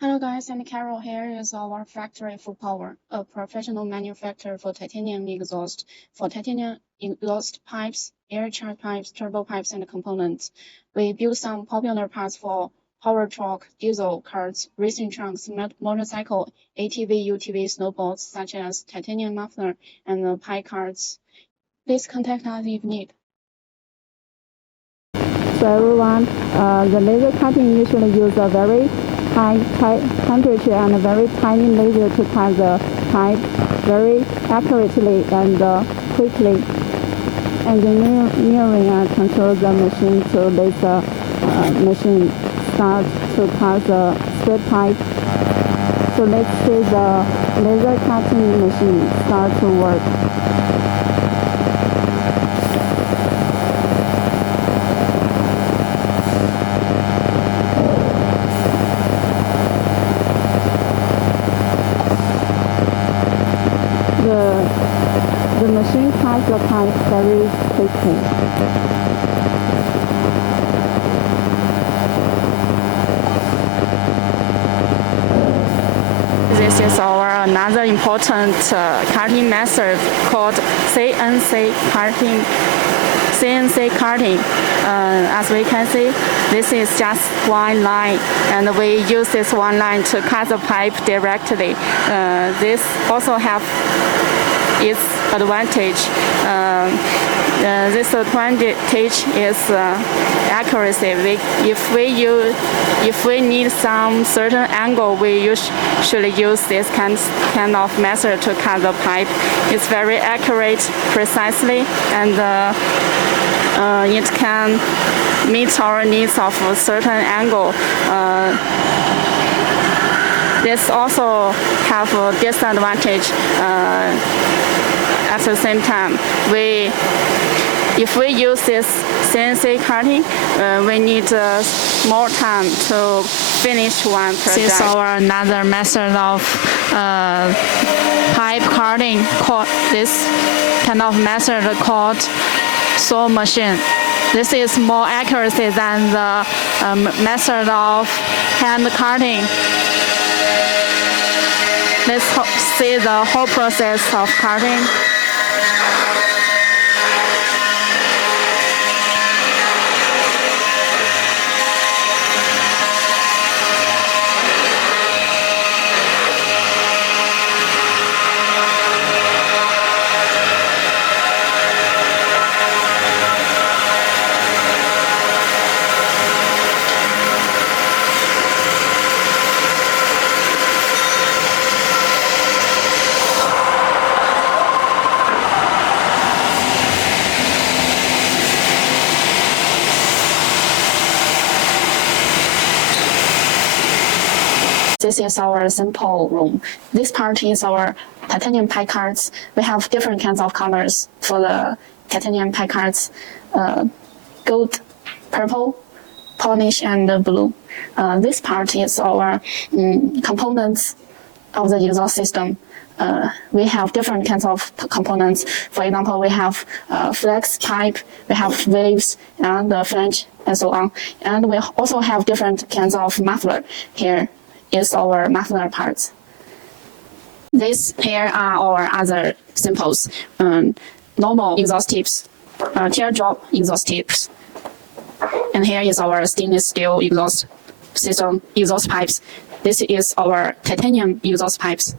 Hello guys, I'm Carol. Here is our factory Fupower, a professional manufacturer for titanium exhaust, pipes, air charge pipes, turbo pipes, and components. We build some popular parts for powerstrock, diesel cars, racing trucks, motorcycle, ATV, UTV, snowboards, such as titanium muffler and pipe cards. Please contact us if need. So everyone, the laser cutting usually use a very high temperature and a very tiny laser to cut the pipe very accurately and quickly. Engineering controls the machine to let the machine start to cut the straight pipe. So let's see the laser cutting machine start to work. The machine cuts the pipe very quickly. This is our another important cutting method called CNC cutting. As we can see, this is just one line, and we use this one line to cut the pipe directly. This also have its advantage. This advantage is accuracy. If we need some certain angle, we usually use this kind of method to cut the pipe. It's very accurate, precisely, and it can meet our needs of a certain angle. This also have a disadvantage. At the same time, if we use this CNC cutting, we need more time to finish one project. This is our another method of pipe cutting. This kind of method called saw machine. This is more accuracy than the method of hand cutting. Let's see the whole process of cutting. This is our sample room. This part is our titanium pipe cards. We have different kinds of colors for the titanium pipe cards: gold, purple, polish, and blue. This part is our components of the exhaust system. We have different kinds of components. For example, we have flex pipe, we have waves, and flange, and so on. And we also have different kinds of muffler. Here is our muffler parts. These here are our other samples: normal exhaust tips, teardrop exhaust tips, and here is our stainless steel exhaust system exhaust pipes. This is our titanium exhaust pipes.